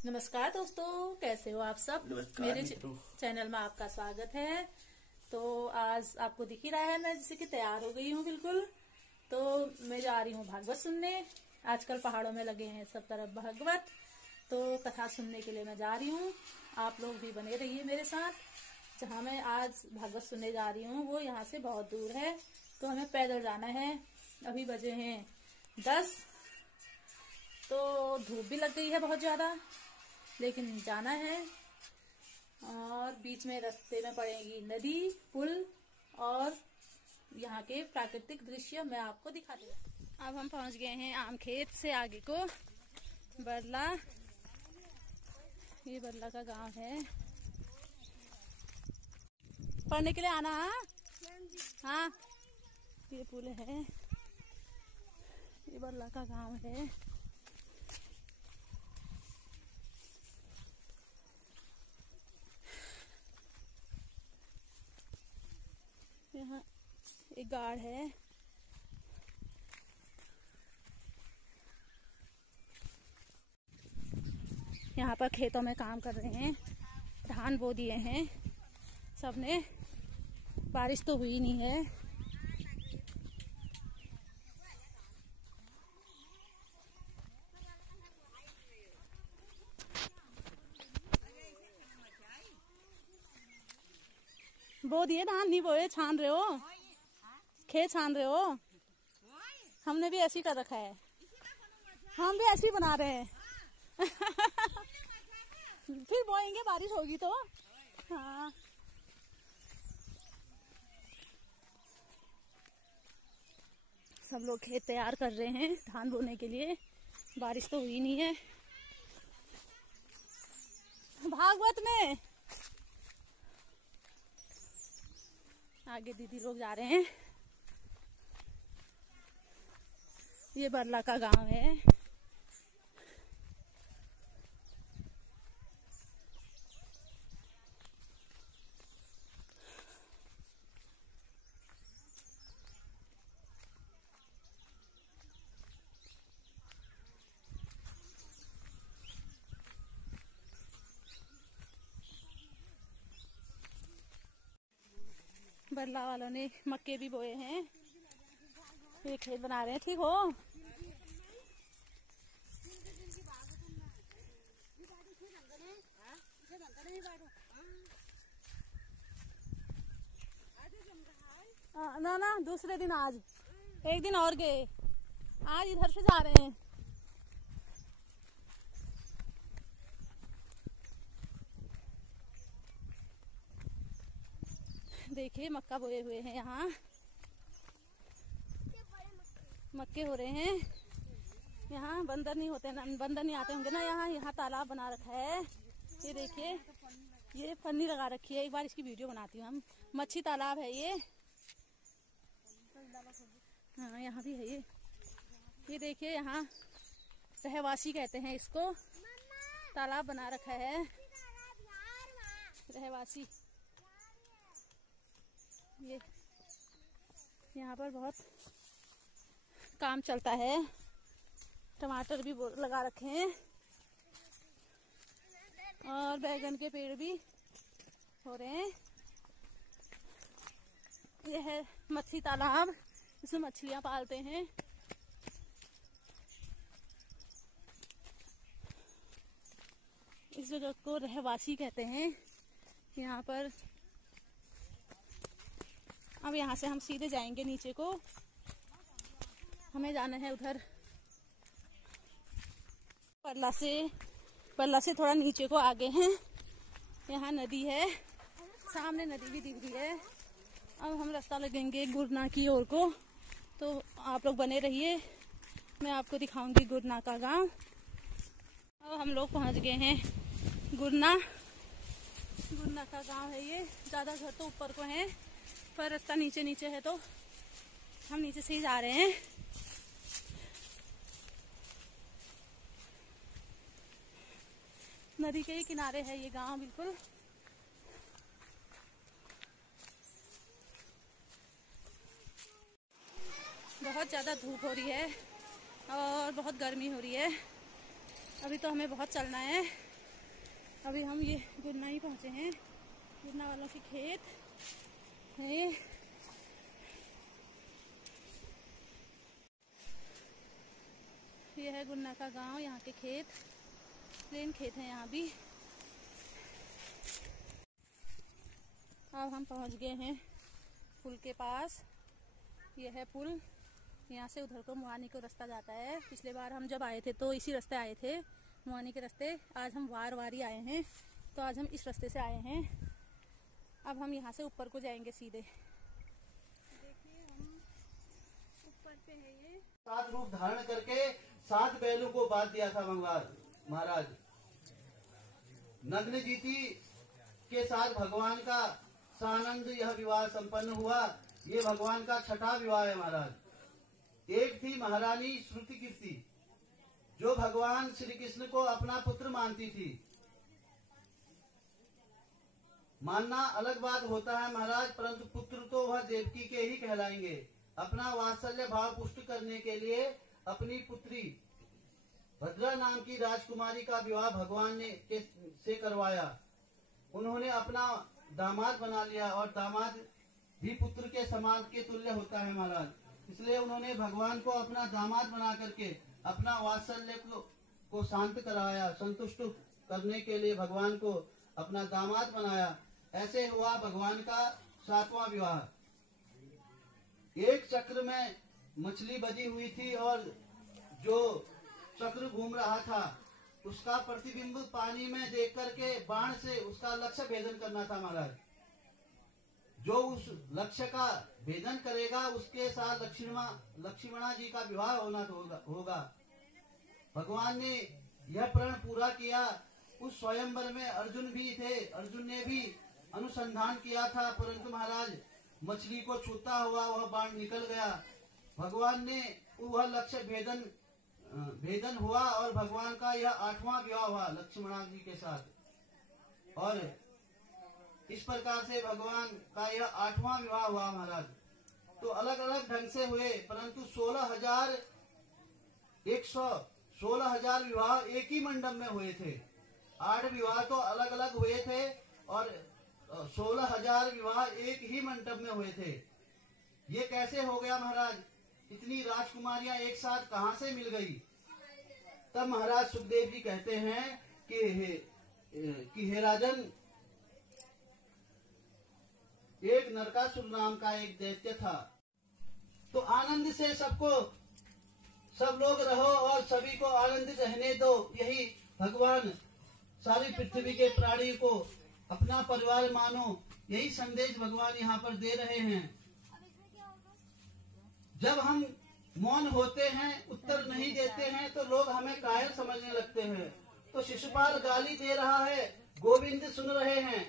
नमस्कार दोस्तों, कैसे हो आप सब। मेरे चैनल में आपका स्वागत है। तो आज आपको दिख ही रहा है मैं जैसे कि तैयार हो गई हूँ बिल्कुल। तो मैं जा रही हूँ भागवत सुनने। आजकल पहाड़ों में लगे हैं सब तरफ भागवत, तो कथा सुनने के लिए मैं जा रही हूँ। आप लोग भी बने रहिए मेरे साथ। जहाँ मैं आज भागवत सुनने जा रही हूँ वो यहाँ से बहुत दूर है, तो हमें पैदल जाना है। अभी बजे हैं 10, तो धूप भी लग गई है बहुत ज्यादा, लेकिन जाना है। और बीच में रास्ते में पड़ेगी नदी, पुल और यहाँ के प्राकृतिक दृश्य मैं आपको दिखा दूंगा। अब हम पहुँच गए हैं आम खेत से आगे को, बरला। ये बरला का गांव है। पढ़ने के लिए आना। हाँ, ये पुल है। ये बरला का गांव है। यहाँ एक गाड़ है। यहाँ पर खेतों में काम कर रहे हैं, धान बो दिए हैं सबने। बारिश तो हुई नहीं है। बो दिए धान, नहीं बोए। छान रहे हो, खेत छान रहे हो। हमने भी ऐसे ही कर रखा है, हम भी ऐसे ही बना रहे हैं। फिर बोएंगे, बारिश होगी तो। हाँ, सब लोग खेत तैयार कर रहे हैं धान बोने के लिए। बारिश तो हुई नहीं है। भागवत में आगे दीदी लोग जा रहे हैं। ये बरला का गांव है। बरला वालों ने मक्के भी बोए हैं। ये खेत बना रहे हैं। ठीक हो? ना ना, दूसरे दिन। आज एक दिन और गए, आज इधर से जा रहे हैं। देखिए मक्का बोए हुए हैं। यहाँ मक्के हो रहे हैं। यहाँ बंदर नहीं होते ना, बंदर नहीं आते होंगे ना यहाँ। यहाँ तालाब बना रखा है। ये देखिए, ये पन्नी लगा रखी है। एक बार इसकी वीडियो बनाती हूँ हम। मच्छी तालाब है ये। हाँ, यहाँ भी है ये। ये देखिए, यहाँ रहवासी कहते हैं इसको। तालाब बना रखा है रहवासी। ये यहाँ पर बहुत काम चलता है। टमाटर भी लगा रखे हैं और बैगन के पेड़ भी हो रहे हैं। यह है मच्छी तालाब, इसमें मछलियां पालते हैं। इस जगह को रहवासी कहते हैं यहाँ पर। अब यहाँ से हम सीधे जाएंगे नीचे को। हमें जाना है उधर परला से थोड़ा नीचे को आगे हैं। यहाँ नदी है, सामने नदी भी दिख रही है। अब हम रास्ता लगेंगे गुरना की ओर को, तो आप लोग बने रहिए। मैं आपको दिखाऊंगी गुरना का गांव। अब हम लोग पहुंच गए हैं गुरना का गांव है ये। ज्यादा घर तो ऊपर को है, पर रास्ता नीचे नीचे है, तो हम नीचे से ही जा रहे हैं। नदी के ही किनारे है ये गांव बिल्कुल। बहुत ज्यादा धूप हो रही है और बहुत गर्मी हो रही है। अभी तो हमें बहुत चलना है। अभी हम ये गुन्ना ही पहुंचे हैं, गुन्ना वालों के खेत है। ये है गुन्ना का गांव, यहाँ के खेत, प्लेन खेत हैं यहाँ भी। अब हम पहुंच गए हैं पुल के पास। यह है पुल, यहाँ से उधर को मुहानी को रास्ता जाता है। पिछले बार हम जब आए थे तो इसी रास्ते आए थे, मुहानी के रास्ते। आज हम वारी आए हैं, तो आज हम इस रास्ते से आए हैं। अब हम यहाँ से ऊपर को जाएंगे सीधे। देखिए हम ऊपर पे है। ये 7 रूप धारण करके 7 बैलों को बांध दिया था भगवान महाराज। नग्न जीती के साथ भगवान का सानंद यह विवाह संपन्न हुआ। ये भगवान का 6ठा विवाह है महाराज। एक थी महारानी श्रुति कीर्ति, जो भगवान श्री कृष्ण को अपना पुत्र मानती थी। मानना अलग बात होता है महाराज, परंतु पुत्र तो वह देवकी के ही कहलाएंगे। अपना वात्सल्य भाव पुष्ट करने के लिए अपनी पुत्री भद्रा नाम की राजकुमारी का विवाह भगवान ने से करवाया। उन्होंने अपना दामाद बना लिया, और दामाद भी पुत्र के समान के तुल्य होता है महाराज। इसलिए उन्होंने भगवान को अपना दामाद बना करके अपना वात्सल्य को शांत कराया, संतुष्ट करने के लिए भगवान को अपना दामाद बनाया। ऐसे हुआ भगवान का 7वां विवाह। एक चक्र में मछली बधी हुई थी, और जो चक्र घूम रहा था उसका प्रतिबिंब पानी में देख करके बाण से उसका लक्ष्य भेदन करना था महाराज। जो उस लक्ष्य का भेदन करेगा उसके साथ लक्ष्मणा जी का विवाह होगा। भगवान ने यह प्रण पूरा किया। उस स्वयंवर में अर्जुन भी थे, अर्जुन ने भी अनुसंधान किया था, परंतु महाराज मछली को छूता हुआ वह बाण निकल गया। भगवान ने वह लक्ष्य भेदन हुआ, और भगवान का यह 8वां विवाह हुआ लक्ष्मणा जी के साथ। और इस प्रकार से भगवान का यह 8वां विवाह हुआ महाराज। तो अलग अलग ढंग से हुए, परंतु 16,000 विवाह एक ही मंडप में हुए थे। 8 विवाह तो अलग अलग हुए थे, और 16,000 विवाह एक ही मंडप में हुए थे। ये कैसे हो गया महाराज? इतनी राजकुमारियां एक साथ कहां से मिल गई? तब महाराज सुखदेव जी कहते हैं कि हे राजन, एक नरकासुर नाम का एक दैत्य था। तो आनंद से सब लोग रहो और सभी को आनंदित रहने दो। यही भगवान सारी पृथ्वी के प्राणी को अपना परिवार मानो, यही संदेश भगवान यहाँ पर दे रहे हैं। जब हम मौन होते हैं, उत्तर नहीं देते हैं, तो लोग हमें कायर समझने लगते हैं। तो शिशुपाल गाली दे रहा है, गोविंद सुन रहे हैं।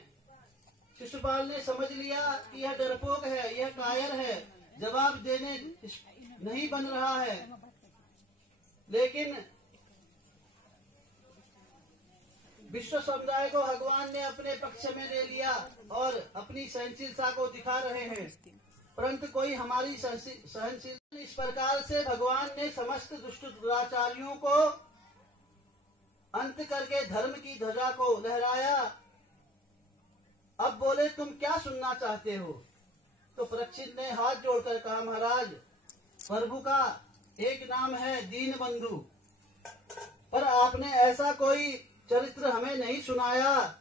शिशुपाल ने समझ लिया कि यह डरपोक है, यह कायर है, जवाब देने नहीं बन रहा है। लेकिन विश्व समुदाय को भगवान ने अपने पक्ष में ले लिया और अपनी सहनशीलता को दिखा रहे हैं, परंतु कोई हमारी सहनशीलता। इस प्रकार से भगवान ने समस्त दुष्ट दुराचारियों को अंत करके धर्म की ध्वजा को लहराया। अब बोले, तुम क्या सुनना चाहते हो? तो परीक्षित ने हाथ जोड़कर कहा, महाराज, प्रभु का एक नाम है दीन बंधु, पर आपने ऐसा कोई चरित्र हमें नहीं सुनाया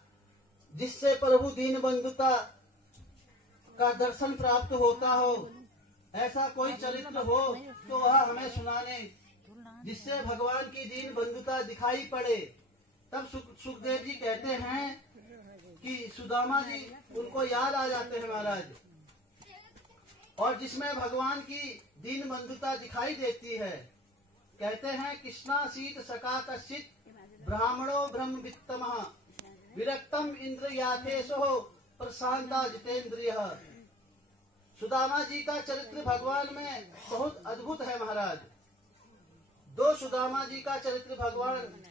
जिससे प्रभु दीन बंधुता का दर्शन प्राप्त होता हो। ऐसा कोई चरित्र हो तो वह हमें सुनाने, जिससे भगवान की दीन बंधुता दिखाई पड़े। तब सुखदेव जी कहते हैं कि सुदामा जी उनको याद आ जाते हैं महाराज, और जिसमें भगवान की दीन बंधुता दिखाई देती है। कहते हैं, कृष्णा शीत सका कश्चित ब्राह्मणो ब्रह्म वित्तमः विरक्तम इंद्र याथेशो प्रशांता जितेंद्रिय। सुदामा जी का चरित्र भगवान में बहुत अद्भुत है महाराज। 2 सुदामा जी का चरित्र भगवान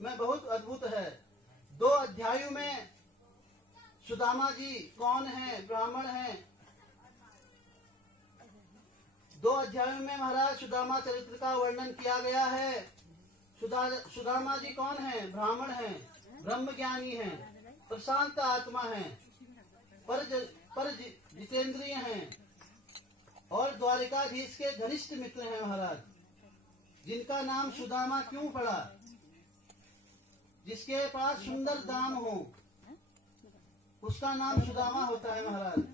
में बहुत अद्भुत है। 2 अध्यायों में सुदामा जी कौन है, ब्राह्मण हैं। 2 अध्यायों में महाराज सुदामा चरित्र का वर्णन किया गया है। सुदामा जी कौन है? ब्राह्मण हैं, ब्रह्म ज्ञानी हैं, प्रशांत आत्मा हैं, पर जितेंद्रिय हैं और द्वारिकाधीश के घनिष्ठ मित्र हैं महाराज। जिनका नाम सुदामा क्यों पड़ा? जिसके पास सुंदर दाम हो उसका नाम सुदामा होता है महाराज।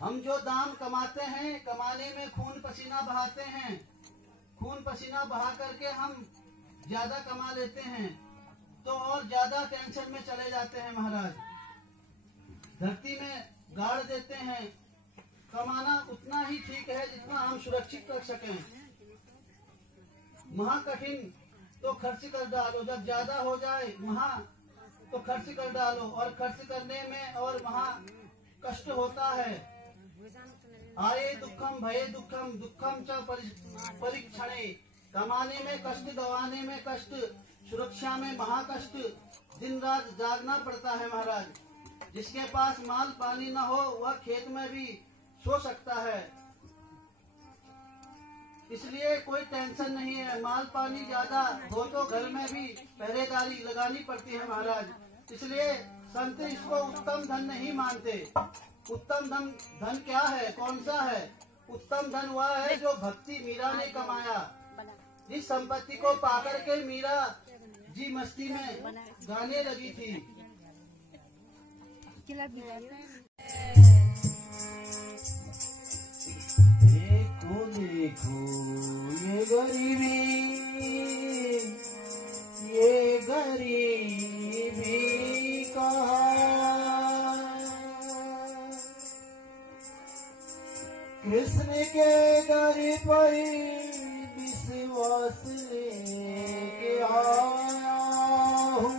हम जो दाम कमाते हैं, कमाने में खून पसीना बहाते हैं, खून पसीना बहा करके हम ज्यादा कमा लेते हैं तो और ज्यादा टेंशन में चले जाते हैं महाराज। धरती में गाड़ देते हैं। कमाना उतना ही ठीक है जितना हम सुरक्षित कर सकें। महाकठिन तो खर्च कर डालो, जब ज्यादा हो जाए वहाँ तो खर्च कर डालो, और खर्च करने में और वहाँ कष्ट होता है। आये दुखम भये दुखम दुखम च परीक्षणे। कमाने में कष्ट, गवाने में कष्ट, सुरक्षा में महाकष्ट, दिन रात जागना पड़ता है महाराज। जिसके पास माल पानी न हो वह खेत में भी सो सकता है, इसलिए कोई टेंशन नहीं है। माल पानी ज्यादा हो तो घर में भी पहरेदारी लगानी पड़ती है महाराज। इसलिए संत इसको उत्तम धन नहीं मानते। उत्तम धन क्या है? कौन सा है? उत्तम धन वह है जो भक्ति मीरा ने कमाया। जिस संपत्ति को पाकर के मीरा जी मस्ती में गाने लगी थी। देखो देखो ये गरीबी, ये गरीबी कहाँ। कृष्ण के दर पर विश्वास लेके आया हूँ।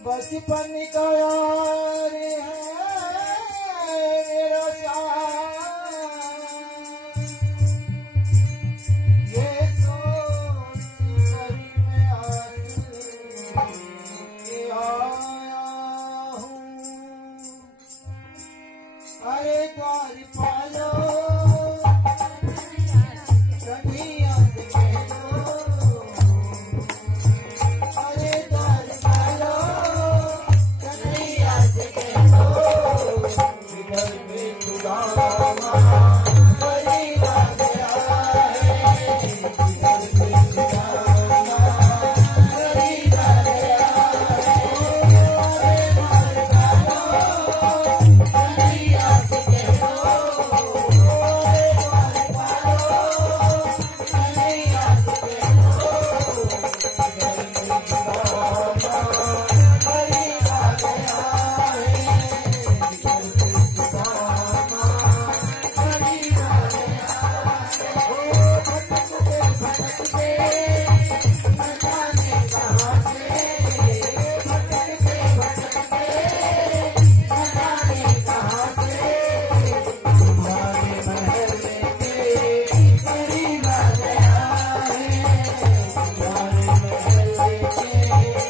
बचपन का यार है मेरा साथ, ये सोच कर मैं आज लेके आया हूँ। अरे द्वार पालो कन्हैया से कह दो, अरे द्वार पालो कन्हैया से कह दो, घर में सुदामा बड़ी बात है, घर में सुदामा बड़ी बात है। कन्हैया से कह दो, कन्हैया से कह दो, घर में सुदामा बड़ी बात है, घर में सुदामा बड़ी बात है। ओ भटकते भटकते न जाने कहाँ से, भटकते भटकते न जाने कहाँ से, तुम्हारे महल में के करीब आ गया है, तुम्हारे महल में के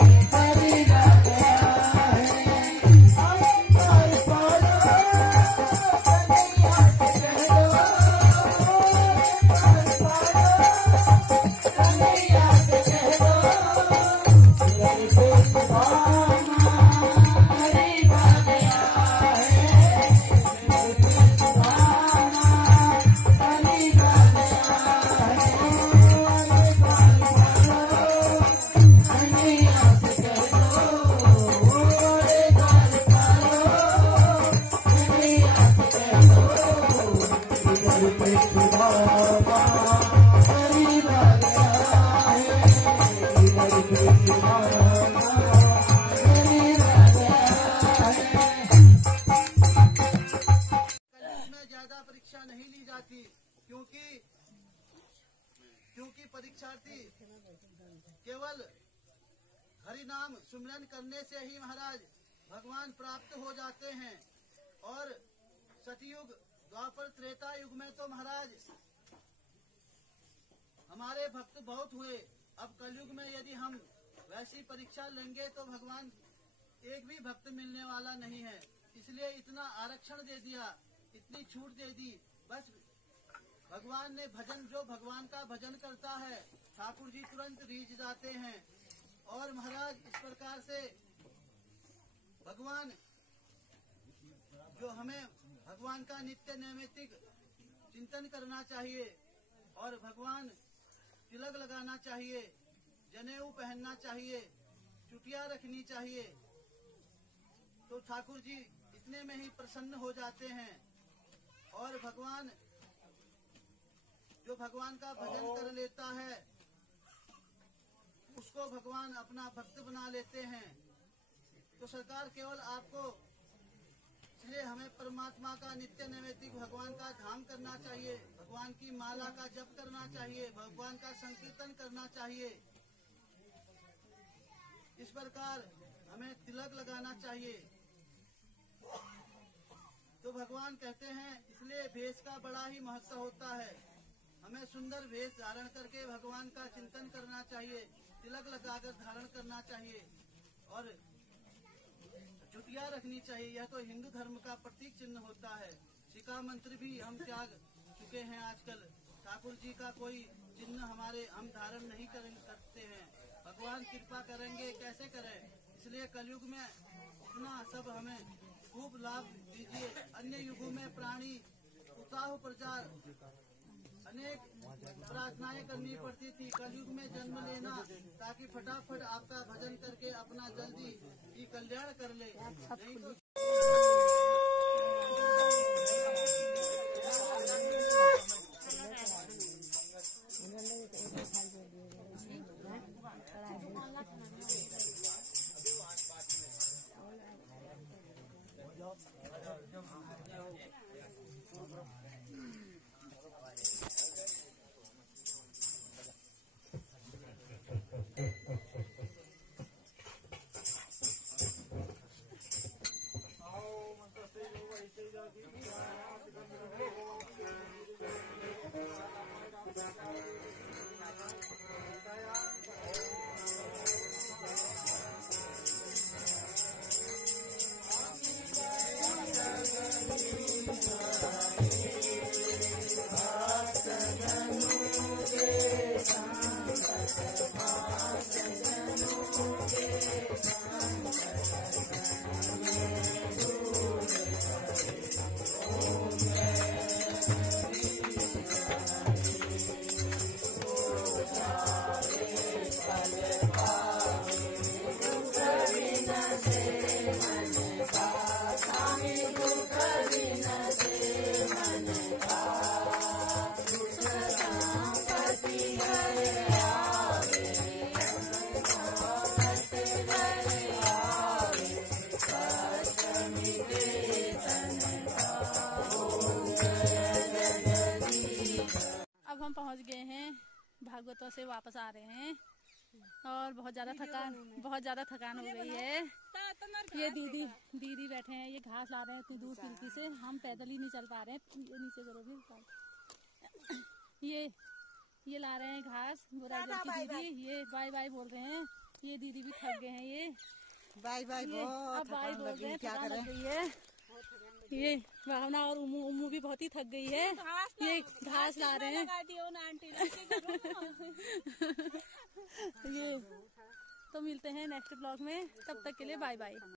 करीब आ गया है। अंतर पालो कन्हैया से कह दो, अंतर पालो कन्हैया से कह दो, घर पे सुदामा करीब आ गया है, घर पे सुदामा करीब आ गया है। अंतर पालो कन्हैया से कह दो, अरे द्वार पालो कन्हैया से कह दो, घर पे सुदामा करीब आ गया है, घर पे सुदामा करीब आ गया है। में ज्यादा परीक्षा नहीं ली जाती, क्योंकि परीक्षार्थी केवल हरि नाम सुमिरन करने से ही महाराज भगवान प्राप्त हो जाते हैं। और सतयुग, द्वापर, त्रेता युग में तो महाराज हमारे भक्त बहुत हुए। अब कलयुग में यदि हम वैसी परीक्षा लेंगे तो भगवान एक भी भक्त मिलने वाला नहीं है। इसलिए इतना आरक्षण दे दिया, इतनी छूट दे दी। बस भगवान ने भजन, जो भगवान का भजन करता है ठाकुर जी तुरंत रीझ जाते हैं। और महाराज इस प्रकार से भगवान, जो हमें भगवान का नित्य नैमित्तिक चिंतन करना चाहिए और भगवान तिलक लगाना चाहिए, जनेऊ पहनना चाहिए, चुटिया रखनी चाहिए, तो ठाकुर जी इतने में ही प्रसन्न हो जाते हैं। और भगवान, जो भगवान का भजन कर लेता है उसको भगवान अपना भक्त बना लेते हैं। तो सरकार केवल आपको, इसलिए हमें परमात्मा का नित्य नैमित्तिक भगवान का ध्यान करना चाहिए, भगवान की माला का जप करना चाहिए, भगवान का संकीर्तन करना चाहिए। इस प्रकार हमें तिलक लगाना चाहिए। तो भगवान कहते हैं, इसलिए भेष का बड़ा ही महत्व होता है। हमें सुंदर भेष धारण करके भगवान का चिंतन करना चाहिए, तिलक लगाकर धारण करना चाहिए और चुटिया रखनी चाहिए। यह तो हिंदू धर्म का प्रतीक चिन्ह होता है। शिखा मंत्र भी हम त्याग चुके हैं आजकल। ठाकुर जी का कोई चिन्ह हम धारण नहीं करते हैं। भगवान कृपा करेंगे, कैसे करें? इसलिए कलयुग में इतना सब हमें खूब लाभ दीजिए। अन्य युगों में प्राणी उत्साह प्रचार अनेक प्रार्थनाएं करनी पड़ती थी, कलयुग में जन्म लेना ताकि फटाफट आपका भजन करके अपना जल्दी ही कल्याण कर ले। नहीं तो हम पहुंच गए हैं, भागवतों से वापस आ रहे हैं और बहुत ज्यादा थकान हो गई है। ये दीदी बैठे हैं, ये घास ला रहे हैं इतनी दूर खिड़की से, हम पैदल ही नहीं चल पा रहे हैं। ये नीचे जरूर ये ला रहे हैं घास, बुराई की दीदी ये बाय बाय बोल रहे हैं। ये दीदी भी थक गए हैं, ये बाय बाय अब बाय बोल रहे हैं, थकान लग गई है। ये भावना और उम्मू भी बहुत ही थक गई है। ये घास ला रहे हैं ये तो मिलते हैं नेक्स्ट ब्लॉग में, तब तक के लिए बाय बाय।